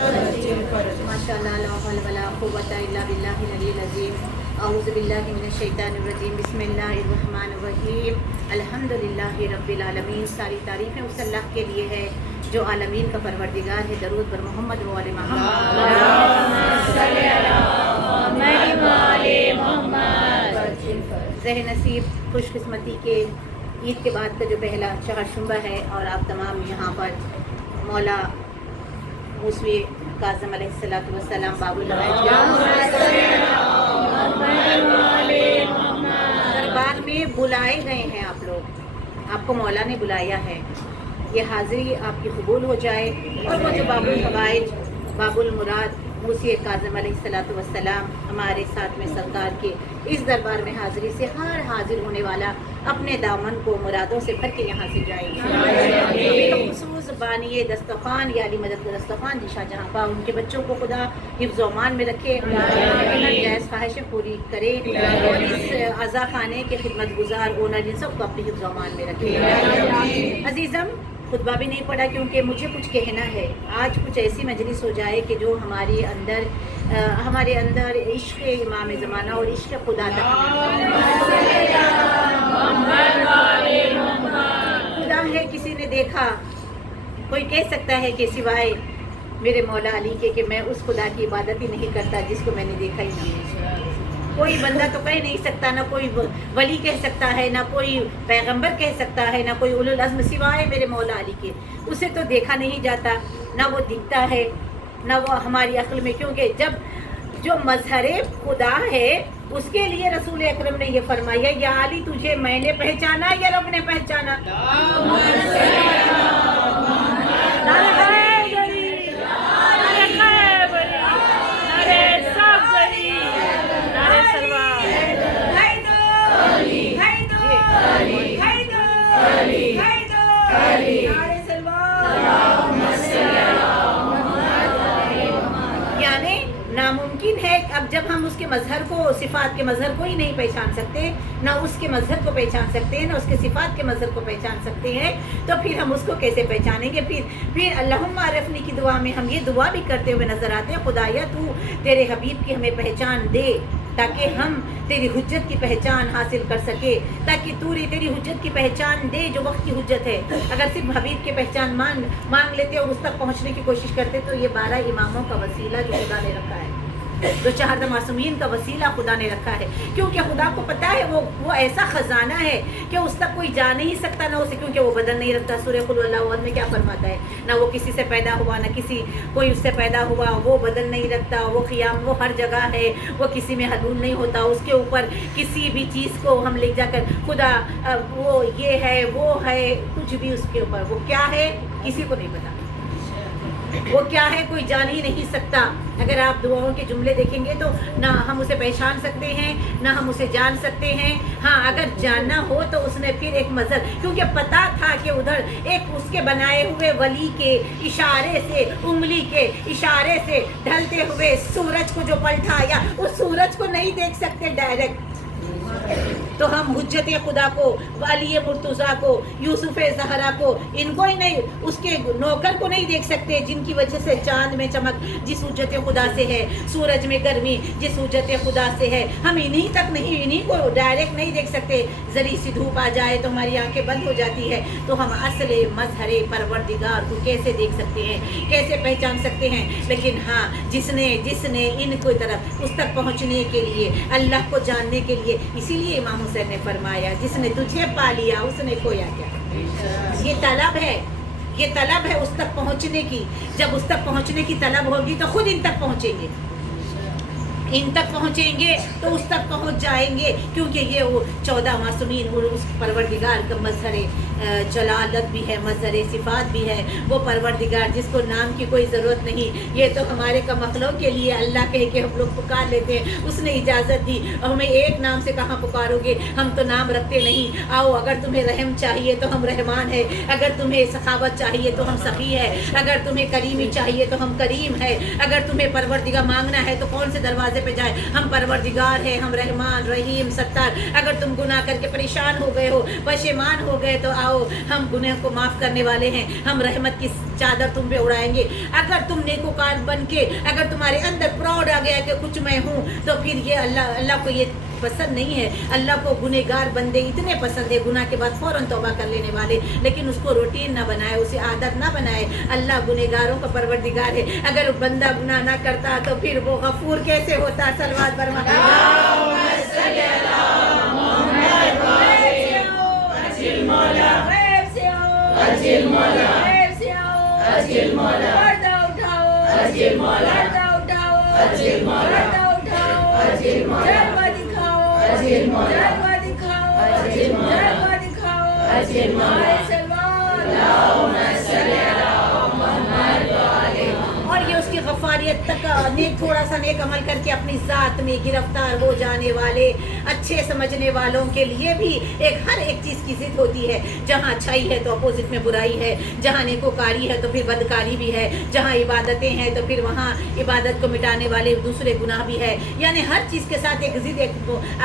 माशाअल्लाह ला हौला वला कुव्वता इल्ला बिल्लाहिल अलिय्यिल अज़ीम। अऊज़ु बिल्लाहि मिनश शैतानिर रजीम। बिस्मिल्लाहिर रहमानिर रहीम। अल्हम्दुलिल्लाहि रब्बिल आलमीन। सारी तारीफ़ें उस अल्लाह के लिए है जो आलमीन का परवरदिगार है। दरूद बर मोहम्मद व आले मोहम्मद। ज़ह नसीब खुशकिस्मती के ईद के बाद का जो पहला चहारशुंबा है और आप तमाम यहाँ पर मौला मूसवी काज़िम अलैहिस्सलातु वस्सलाम बाबुल दरबार में बुलाए गए हैं। आप लोग, आपको मौला ने बुलाया है। ये हाज़िरी आपकी कबूल हो जाए और वो जो बाबुल हवाइज बाबुल मुराद मूसी काज़िम अलैहिस्सलातु वस्सलाम हमारे साथ में सरकार के इस दरबार में हाज़िरी से हर हाजिर होने वाला अपने दामन को मुरादों से भर के यहाँ से जाएंगे। बिलखुसूस बानिए दस्तखान या अली मदद दस्तखान जी शाहजहाँ पा उनके बच्चों को खुदा हिफ्ज़ अमान में रखे, जायज़ ख्वाहिशें पूरी करे और इस अज़ा खाने के खिदमत गुजार ओनर इन सबको अपनी हिफ्ज़ अमान में रखे। अजीज़म, खुतबा भी नहीं पढ़ा क्योंकि मुझे कुछ कहना है। आज कुछ ऐसी मजलिस हो जाए कि जो हमारे अंदर इश्क़ इमाम ज़माना और इश्क़ खुदा तक खुदा है। किसी ने देखा, कोई कह सकता है कि सिवाय मेरे मौला अली के कि मैं उस खुदा की इबादत ही नहीं करता जिसको मैंने देखा ही नहीं। कोई बंदा तो कह नहीं सकता, ना कोई वली कह सकता है, ना कोई पैगंबर कह सकता है, ना कोई उलुल अज़्म सिवाय मेरे मौला अली के। उसे तो देखा नहीं जाता, ना वो दिखता है, ना वो हमारी अक्ल में। क्योंकि जब जो मज़हरे खुदा है उसके लिए रसूल अकरम ने ये फरमाया, या अली तुझे मैंने पहचाना या रब ने पहचाना। यानी नामुमकिन है। अब जब हम उसके मजहर को, सिफात के मजहर को ही नहीं पहचान सकते, ना उसके मजहर को पहचान सकते हैं, ना उसके सिफात के मजहर को पहचान सकते हैं, तो फिर हम उसको कैसे पहचानेंगे। फिर अल्लाहुम्मा अरफ़नी की दुआ में हम ये दुआ भी करते हुए नजर आते हैं, खुदाया तू तेरे हबीब की हमें पहचान दे ताकि हम तेरी हुज्जत की पहचान हासिल कर सके, ताकि तू तेरी हुज्जत की पहचान दे जो वक्त की हुज्जत है। अगर सिर्फ हबीब की पहचान मांग लेते और उस तक पहुंचने की कोशिश करते तो ये 12 इमामों का वसीला जो खुदा ने रखा है, जो 4 मासूमीन का वसीला खुदा ने रखा है, क्योंकि खुदा को पता है वो ऐसा खजाना है कि उस तक कोई जा नहीं सकता ना उसे, क्योंकि वो बदल नहीं रखता। सूरह कुल अल्लाहु अहद में क्या फरमाता है, ना वो किसी से पैदा हुआ, ना कोई उससे पैदा हुआ, वो बदल नहीं रखता, वो क़ियाम, वो हर जगह है, वो किसी में हलूल नहीं होता। उसके ऊपर किसी भी चीज़ को हम ले जाकर खुदा वो ये है वो है, कुछ भी उसके ऊपर वो क्या है किसी को नहीं पता, वो क्या है कोई जान ही नहीं सकता। अगर आप दुआओं के जुमले देखेंगे तो ना हम उसे पहचान सकते हैं, ना हम उसे जान सकते हैं। हाँ, अगर जानना हो तो उसने फिर एक मज़हर, क्योंकि पता था कि उधर एक उसके बनाए हुए वली के इशारे से, उंगली के इशारे से ढलते हुए सूरज को जो पलटा, या उस सूरज को नहीं देख सकते डायरेक्ट, तो हम हुज्जत खुदा को, वाली मुर्तज़ा को, यूसुफ ज़हरा को, इनको ही नहीं, उसके नौकर को नहीं देख सकते जिनकी वजह से चांद में चमक जिस हुज्जत खुदा से है, सूरज में गर्मी जिस हुज्जत खुदा से है, हम इन्हीं को डायरेक्ट नहीं देख सकते। ज़री सी धूप आ जाए तो हमारी आंखें बंद हो जाती है, तो हम असले मज़हरे परवरदिगार को कैसे देख सकते हैं, कैसे पहचान सकते हैं। लेकिन हाँ, जिसने इनको तरफ उस तक पहुँचने के लिए, अल्लाह को जानने के लिए, इसीलिए इमाम हुसैन ने फरमाया, जिसने तुझे पा लिया उसने खोया क्या। ये तलब है उस तक पहुंचने की। जब उस तक पहुंचने की तलब होगी तो खुद इन तक पहुंचेंगे, तो उस तक पहुंच जाएंगे, क्योंकि ये वो 14 मासूमीन और उस परवरदिगार का मज़हर जलालत भी है, मज़हर सिफ़ात भी है। वो परवरदिगार जिसको नाम की कोई ज़रूरत नहीं, ये तो हमारे का मखलूक के लिए अल्लाह कह के हम लोग पुकार लेते हैं, उसने इजाज़त दी। और हमें एक नाम से कहाँ पुकारोगे, हम तो नाम रखते नहीं। आओ, अगर तुम्हें रहम चाहिए तो हम रहमान है, अगर तुम्हें सखावत चाहिए तो हम सखी है, अगर तुम्हें करीमी चाहिए तो हम करीम है, अगर तुम्हें परवरदिगार मांगना है तो कौन से दरवाजे पे जाए, हम परवरदिगार है, हम रहमान रहीम सत्तार। अगर तुम गुनाह करके परेशान हो गए हो, पशेमान हो गए, तो आओ, हम गुनाह को माफ़ करने वाले हैं, हम रहमत की चादर तुम पे उड़ाएंगे। अगर तुम नेकोकार बन के अगर तुम्हारे अंदर प्राउड आ गया कि कुछ मैं हूँ, तो फिर ये अल्लाह को ये पसंद नहीं है। अल्लाह को गुनहगार बंदे इतने पसंद है, गुनाह के बाद फौरन तौबा कर लेने वाले, लेकिन उसको रूटीन ना बनाए, उसे आदत ना बनाए। अल्लाह गुनहगारों का परवरदिगार है। अगर बंदा गुनाह ना करता तो फिर वो गफूर कैसे होता? सलवात बरमा और ये उसकी गफारियत तक नेक थोड़ा सा नेक अमल करके अपनी ज़ात में गिरफ्तार हो जाने वाले अच्छे समझने वालों के लिए भी हर एक चीज़ की ज़िद होती है। जहाँ अच्छाई है तो अपोजिट में बुराई है, जहाँ नेकोकारी है तो फिर बदकारी भी है, जहाँ इबादतें हैं तो फिर वहाँ इबादत को मिटाने वाले दूसरे गुनाह भी है। यानी हर चीज़ के साथ एक ज़िद, एक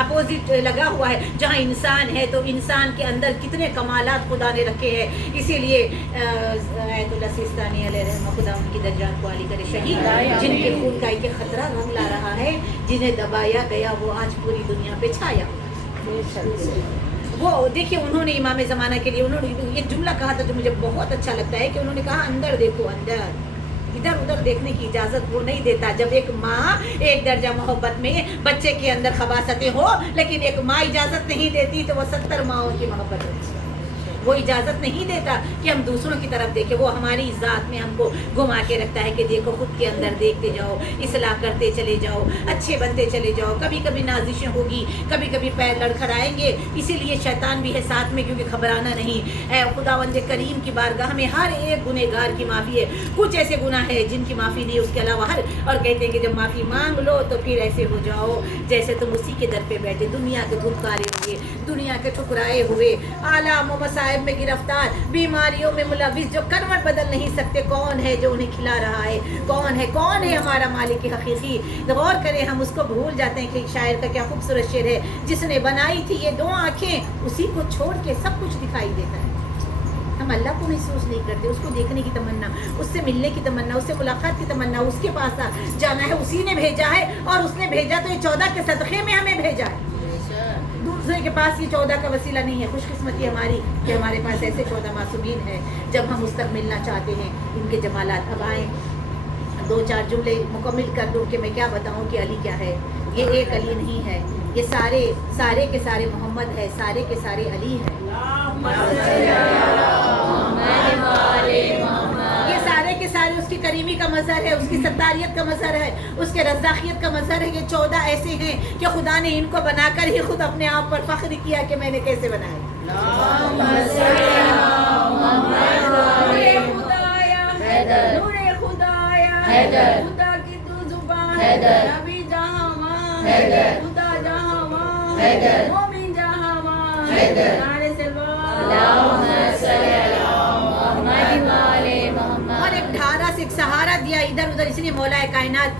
अपोजिट लगा हुआ है। जहाँ इंसान है तो इंसान के अंदर कितने कमालात खुदा ने रखे हैं। इसीलिए आयतुल्लाह सिस्तानी अलैहि रहमतुल्लाह खुदा उनकी दर्जात को आली करे शहीद, जिनके खून का एक खतरा रंग ला रहा है, जिन्हें दबाया गया वो आज पूरी दुनिया पे छाया। वो देखिए, उन्होंने इमाम ज़माना के लिए उन्होंने एक जुमला कहा था जो मुझे बहुत अच्छा लगता है कि उन्होंने कहा अंदर देखो अंदर, इधर उधर देखने की इजाज़त वो नहीं देता। जब एक माँ एक दर्जा मोहब्बत में बच्चे के अंदर खबासतें हो, लेकिन एक माँ इजाज़त नहीं देती तो वो 70 माँओं की मोहब्बत होती है। वो इजाज़त नहीं देता कि हम दूसरों की तरफ देखें। वो हमारी ज़ात में हमको घुमा के रखता है कि देखो खुद के अंदर देखते जाओ, इस्लाह करते चले जाओ, अच्छे बनते चले जाओ। कभी कभी नाजिशें होगी, कभी कभी पैर लड़खड़ाएंगे, इसीलिए शैतान भी है साथ में, क्योंकि घबराना नहीं। खुदावंद करीम की बारगाह में हर एक गुनहगार की माफ़ी है। कुछ ऐसे गुनाह है जिनकी माफ़ी नहीं, उसके अलावा हर, और कहते हैं कि जब माफ़ी मांग लो तो फिर ऐसे हो जाओ जैसे तुम उसी के दर पे बैठे, दुनिया के धुतकारे हुए, दुनिया के ठुकराए हुए, आला मसाइब में गिरफ्तार, बीमारियों में मुलविस, जो करवट बदल नहीं सकते। कौन है जो उन्हें खिला रहा है? कौन है हमारा मालिक हकीकी? गौर करें, हम उसको भूल जाते हैं कि शायर का क्या खूबसूरत शेर है, जिसने बनाई थी ये 2 आँखें, उसी को छोड़ के सब कुछ दिखाई देता है। हम अल्लाह को महसूस नहीं करते, उसको देखने की तमन्ना, उससे मिलने की तमन्ना, उससे मुलाकात की तमन्ना, उसके पास जाना है, उसी ने भेजा है। और उसने भेजा तो ये 14 के सदक़े में हमें भेजा है। दूसरे के पास ये 14 का वसीला नहीं है। खुशकिस्मती हमारी कि हमारे पास ऐसे 14 मासूमीन हैं। जब हम उस तक मिलना चाहते हैं, इनके जमालात अब आएँ। 2-4 जुमले मुकम्मल कर दूँ कि मैं क्या बताऊँ कि अली क्या है। ये एक अली नहीं है, ये सारे के सारे मोहम्मद है, सारे के सारे अली हैं। ये सारे के सारे उसकी करीमी का मज़हर है, उसकी सत्तारियत का मज़हर है, उसके रज़ाक़ियत का मज़हर है। ये 14 ऐसे हैं कि खुदा ने इनको बनाकर ही खुद अपने आप पर फ़ख्र किया कि मैंने कैसे बनाए। खुदा की तू ज़ुबान, नबी जहाँ खुदा जहाँ मोमिन जहाँ नारे से और एक धारा से एक सहारा दिया इधर उधर। इसलिए मौला कायनात,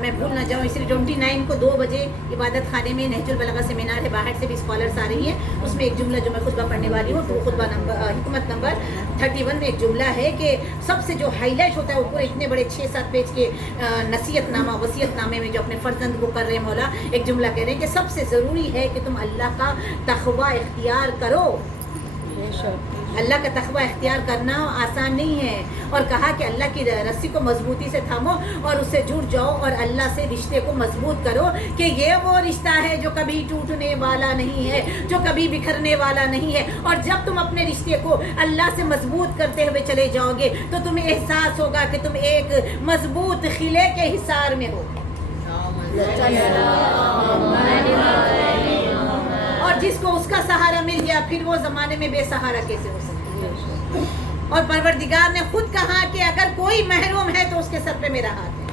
मैं भूल ना जाऊँ, इसलिए 29 को 2 बजे इबादत खाने में नहजुल बलागा सेमिनार है, बाहर से भी स्कॉलर्स आ रही हैं। उसमें एक जुमला जो मैं खुतबा पढ़ने वाली हूँ, तो खुतबा हिकमत नंबर 31 में एक जुमला है कि सबसे जो हाईलाइट होता है वो पूरे इतने बड़े 6-7 पेज के नसीहतनामा वसीयतनामे में जो अपने फ़र्जंद को कर रहे हैं मौला, एक जुमला कह रहे हैं कि सबसे ज़रूरी है कि तुम अल्लाह का तक़वा इख्तियार करो। अल्लाह का तक़वा इख्तियार करना आसान नहीं है। और कहा कि अल्लाह की रस्सी को मजबूती से थामो और उससे जुड़ जाओ और अल्लाह से रिश्ते को मजबूत करो कि ये वो रिश्ता है जो कभी टूटने वाला नहीं है, जो कभी बिखरने वाला नहीं है। और जब तुम अपने रिश्ते को अल्लाह से मजबूत करते हुए चले जाओगे तो तुम्हें एहसास होगा कि तुम एक मजबूत किले के हिसार में हो। और जिसको उसका सहारा मिल गया, फिर वो ज़माने में बेसहारा कैसे हो सकती है? और परवरदिगार ने खुद कहा कि अगर कोई महरूम है तो उसके सर पे मेरा हाथ है।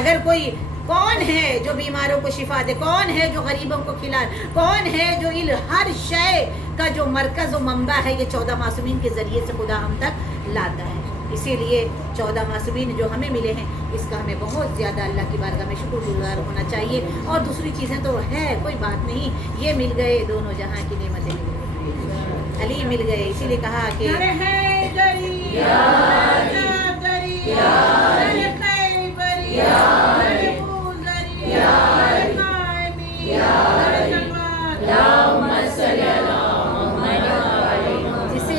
अगर कोई, कौन है जो बीमारों को शिफा दे, कौन है जो गरीबों को खिलाए, कौन है जो हर शय का जो मरकज़ और मंबा है, ये 14 मासूमीन के ज़रिए से खुदा हम तक लाता है। इसीलिए 14 मासूमीन जो हमें मिले हैं, इसका हमें बहुत ज़्यादा अल्लाह की बारगाह में शुक्रगुज़ार होना चाहिए। और दूसरी चीज़ें तो है, कोई बात नहीं, ये मिल गए, दोनों जहाँ की नेमतें मिल गई, अली मिल गए। इसीलिए कहा कि जिसे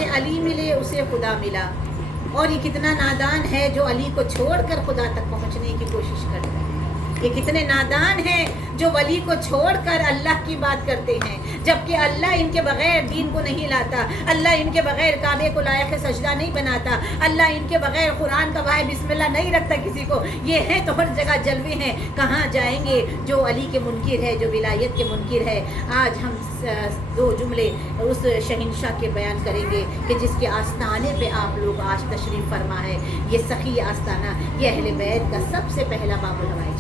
अली मिले उसे खुदा मिला, और ये कितना नादान है जो अली को छोड़कर खुदा तक पहुंचने की कोशिश करता है। ये कितने नादान हैं जो वली को छोड़कर अल्लाह की बात करते हैं, जबकि अल्लाह इनके बगैर दीन को नहीं लाता, अल्लाह इनके बगैर काबे को लायक सजदा नहीं बनाता, अल्लाह इनके बगैर कुरान का वाहे बिस्मिल्लाह नहीं रखता किसी को। ये हैं तो हर जगह जलवे हैं, कहाँ जाएंगे जो अली के मुनकिर है, जो विलायत के मुनकिर है। आज हम दो जुमले उस शहंशाह के बयान करेंगे कि जिसके आस्थाने पे आप लोग आज तशरीफ़ फरमा है। ये सखी आस्थाना, ये अहले बैत का सबसे पहला बाबुल हवाई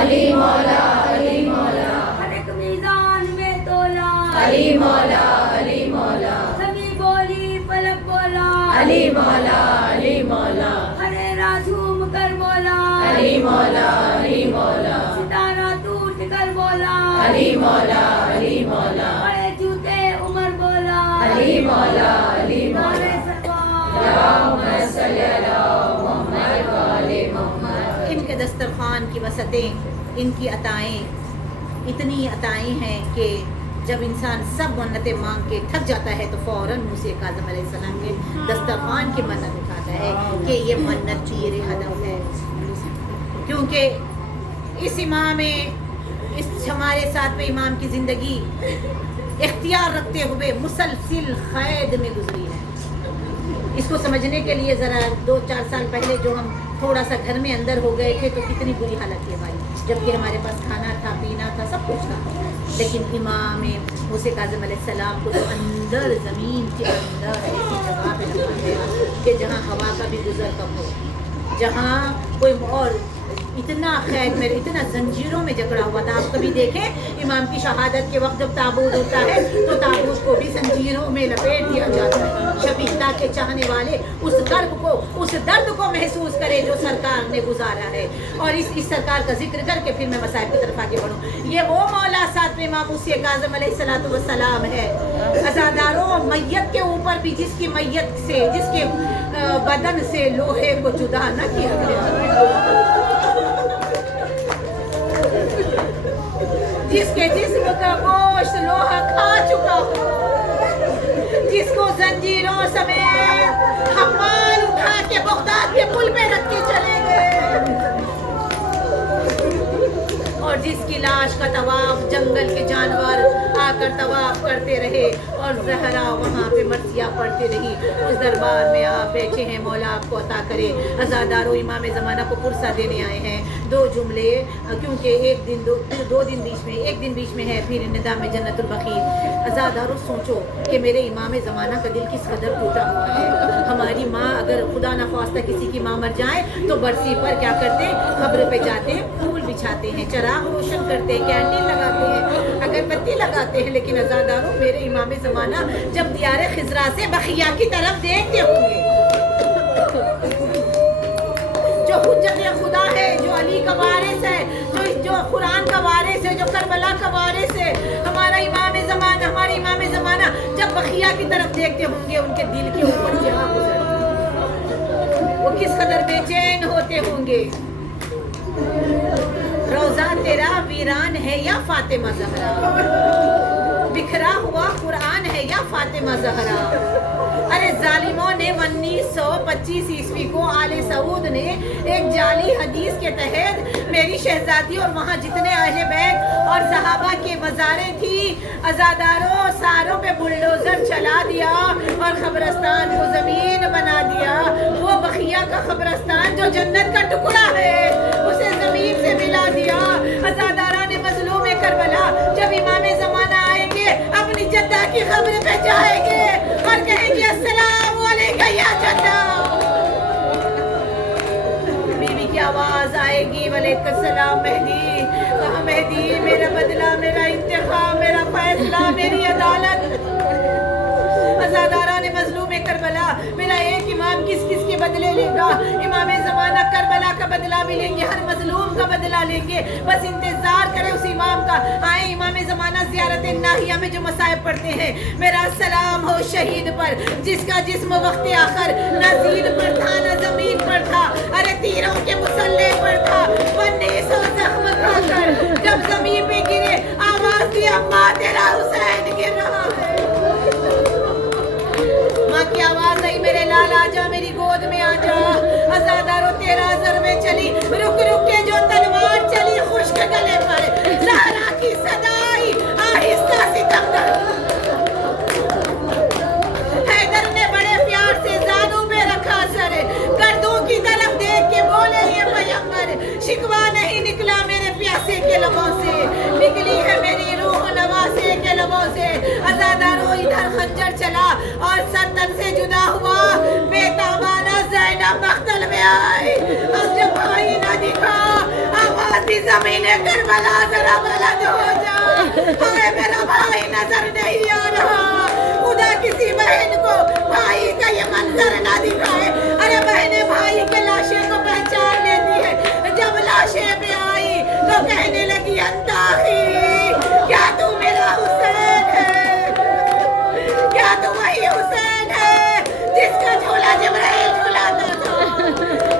अली मौला, अली मौला, हर एक मीज़ान में तोला, अली मौला, अली मौला, सभी बोली पलक बोला, अली मौला, अली मौला, हरे राजूम कर बोला, अली मौला, अली मौला, सितारा टूट कर बोला, अली मौला, अली मौला, बड़े जूते उमर बोला, अली मौला, अली मौला, इनके दस्तरखान की वसतें, इनकी अताएं इतनी अताएं हैं कि जब इंसान सब मन्नतें मांग के थक जाता है तो फ़ौरन मूसा काज़िम अलैहिस्सलाम के दस्तरखान की मन्नत उठाता है कि ये मन्नत तीर हदफ है। क्योंकि इस इमाम इस हमारे साथ में इमाम की ज़िंदगी इख्तियार रखते हुए मुसलसिल क़ैद में गुजरी है। इसको समझने के लिए ज़रा 2-4 साल पहले जो हम थोड़ा सा घर में अंदर हो गए थे तो कितनी बुरी हालत थी हमारी, जबकि हमारे पास खाना था, पीना था, सब कुछ था। लेकिन इमाम मूसा काज़िम अलैहिस्सलाम को तो अंदर ज़मीन के अंदर ऐसी जगह पे रखा गया कि जहाँ हवा का भी गुजर कम हो, जहाँ कोई और इतना खैर में इतना जंजीरों में जकड़ा हुआ था। आप कभी देखें इमाम की शहादत के वक्त जब ताबूत होता है तो ताबूत को भी जंजीरों में लपेट दिया जाता है। शबीला के चाहने वाले उस दर्द को महसूस करें जो सरकार ने गुजारा है। और इस सरकार का जिक्र करके फिर मैं मसाइब की तरफ आगे बढ़ूँ। ये वो मौला सातवें इमाम मूसा काज़िम अलैहिस्सलातु वस्सलाम है। अज़ादारों, मैयत के ऊपर भी जिसकी मैयत से, जिसके बदन से लोहे को जुदा न किया गया, जिसके जिस्म का गोश्त लोहा खा चुका हो, जिसको जंजीरों समेत हमाल उठा के बगदाद के पुल पे रख के चले गए, और जिसकी लाश का तवाफ जंगल के जानवर आकर तवाफ करते रहे और ज़हरा वहाँ पे मर्सिया पढ़ती रही। उस दरबार में आप बैठे हैं, मौला आपको अता करे। अज़ादारों, इमाम ज़माना को पुरसा देने आए हैं। 2 जुमले, क्योंकि एक दिन दो दिन बीच में, एक दिन बीच में है, फिर निदाम जन्नतुल बकी। अज़ादारों, सोचो कि मेरे इमाम ज़माना का दिल किस कदर टूटा हुआ है। हमारी माँ अगर खुदा न ख्वास्ता किसी की माँ मर जाए तो बरसी पर क्या करते हैं, कब्र पे जाते हैं, फूल बिछाते हैं, चराग रोशन करते हैं, कैंडल लगाते हैं, अगरबत्ती लगाते हैं। लेकिन अज़ादारों, मेरे इमाम ज़माना जब दियारे खिजरा से बखिया की तरफ देखते होंगे, जो हुज्जत खुदा है, जो अली का वारिस है, जो कुरान का वारिस है, जो करबला का वारिस है, हमारा इमाम ज़माना, हमारे इमाम ज़माना जब बखिया की तरफ देखते होंगे, उनके दिल के ऊपर क्या गुजरती, वो किस कदर बेचैन होते होंगे। रोज़ा तेरा वीरान है या फातिमा ज़हरा, बिखरा हुआ कुरान है या फातिमा ज़हरा। अरे जालिमों ने 1925 ईस्वी को आले सऊद ने एक जाली हदीस के तहत मेरी शहजादी और वहाँ जितने अहले बैत और सहाबा के मज़ारें थी, अज़ादारों, सारों पे बुलडोज़र चला दिया और ख़बरस्तान को ज़मीन बना दिया। वो बखिया का ख़बरस्तान जो जन्नत का टुकड़ा है, उसे ज़मीन से मिला दिया। अज़ादारा ने मज़लूम करबला जब इमाम ज़माना आएंगे, अपनी जद्दा की खबर पे जाएंगे और कहेंगे अस्सलामु अलैका या जद्दा। बीवी की आवाज़ आएगी, वालेकुम सलाम मेहदी। कहा मेहदी, मेरा बदला, मेरा इंतखाम, मेरा फैसला, मेरी अदालत। अज़ादारा ने मज़लूम کربلا، میرا ایک امام کس کس کے بدلے لے گا؟ امام زمانہ کربلا کا بدلہ بھی لیں گے، ہر مظلوم کا بدلہ لیں گے، بس انتظار کرے اس امام کا۔ آئے امام زمانہ زیارت ناہیہ میں جو مصائب پڑھتے ہیں، میرا سلام ہو شہید پر جس کا جسم وقت آخر نہ زین پر تھا نہ زمین پر تھا، ارے تیروں کے مسلح پر تھا، 1900 زخم کھا کر جب زمین پہ گرے آواز دی اماں تیرا حسین گر رہا ہے۔ ماں کی آواز آئی میرے لال آجا، میری گود میں آجا، عزادارو تیرا اثر میں چلی، رک رک کے جو تلوار چلی خشک گلے پر، زہرا کی صدائی آہستہ ستمگر۔ حیدر نے بڑے پیار سے زانوں پہ رکھا سر، گردوں کی طرف دیکھ کے بولے یہ پیغمبر، شکوہ نہیں نکلا میرے پیاسے کے لبوں سے، نکلی ہے میری روح نواسے کے لبوں سے۔ عزادارو ادھر خنجر چلا اور سر تن سے جدا ہوا، بے تابانہ زینب مقتل میں آئی، اب جب بھائی نہ دکھا آواز دی زمین کربلا ذرا بلند ہو جا، ہمیں میرا بھائی نظر نہیں آ رہا، خدا کسی بہن کو بھائی کا یہ منظر نہ دکھائے۔ ارے بہنیں بھائی کے لاشیں کو پہچان لیتی ہے، جب لاشیں پہ آئی تو کہنے لگی انت اخی، کیا تو میرا حسین ہے؟ کیا تو وہی حسین ہے جس کا جھولا جبرائیل جھولاتا تھا؟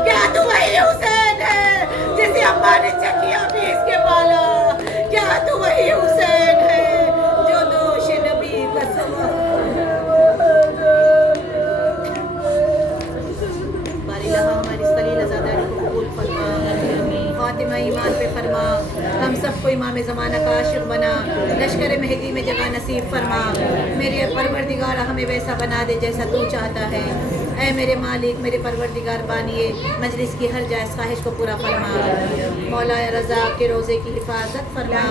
کیا تو وہی حسین ہے جسے اماں نے چکیا پیس کے پالا؟ کیا تو وہی حسین ہے جو دوش نبی کا سبب؟ باری لہا ہماری صلیل عزاداری کو قبول فرما، خاتمہ ایمان پہ فرما، ہم سب کو امام زمانہ کا عاشق بنا، لشکر مہدی میں جگہ نصیب فرما، میرے پروردگار ہمیں ویسا بنا دے جیسا تو چاہتا ہے۔ اے میرے مالک، میرے پروردگار بانیے، مجلس کی ہر جائز خواہش کو پورا فرما، مولا رضا کے روزے کی حفاظت فرما،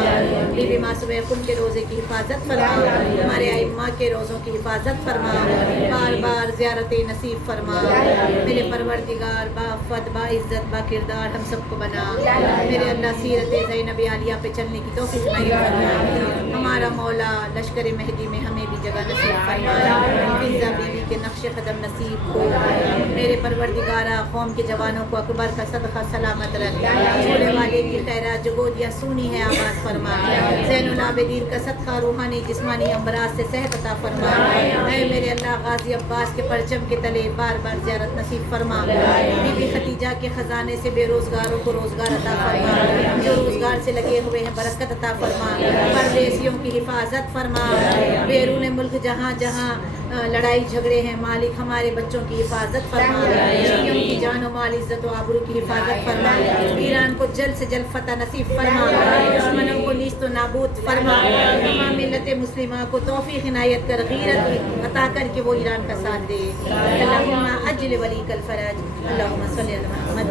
بی بی معصومہ کم کے روزے کی حفاظت فرما، ہمارے ائمہ کے روزوں کی حفاظت فرما، بار بار زیارت نصیب فرما، میرے پروردگار بافت با عزت با کردار ہم سب کو بنا، میرے اللہ سیرت زینب عالیہ پہ چلنے کی توفیق نہیں فرما، ہمارا مولا لشکر مہدی میں ہمیں بھی جگہ نصیب فرمایا، فضہ بیوی کے نقش قدم نصیب ہو، میرے پروردگارہ قوم کے جوانوں کو اکبر کا صدقہ سلامت رکھ، چھوڑے والے کی خیرات جو گودیاں سونی ہے آباد فرما، زین العابدین کا صدقہ روحانی جسمانی امراض سے صحت عطا فرما، اے میرے اللہ غازی عباس کے پرچم کے تلے بار بار زیارت نصیب فرما، بی بی خدیجہ کے خزانے سے بے روزگاروں کو روزگار عطا فرما، جو روزگار سے لگے ہوئے ہیں برکت عطا فرما، پردیسیوں کی حفاظت فرما، بیرون ملک جہاں جہاں لڑائی جھگڑے ہیں مالک ہمارے بچوں کی حفاظت فرما، شیعوں کی جان و مال عزت و آبرو کی حفاظت فرما، ایران کو جلد سے جلد فتح نصیب فرما، دشمنوں کو نیست و نابود فرما، تمام ملت مسلمہ کو توفیق عنایت کر، غیرت عطا کر کے وہ ایران کا ساتھ دے، اللہم اجل ولیک الفرج، اللہم صلی علی محمد۔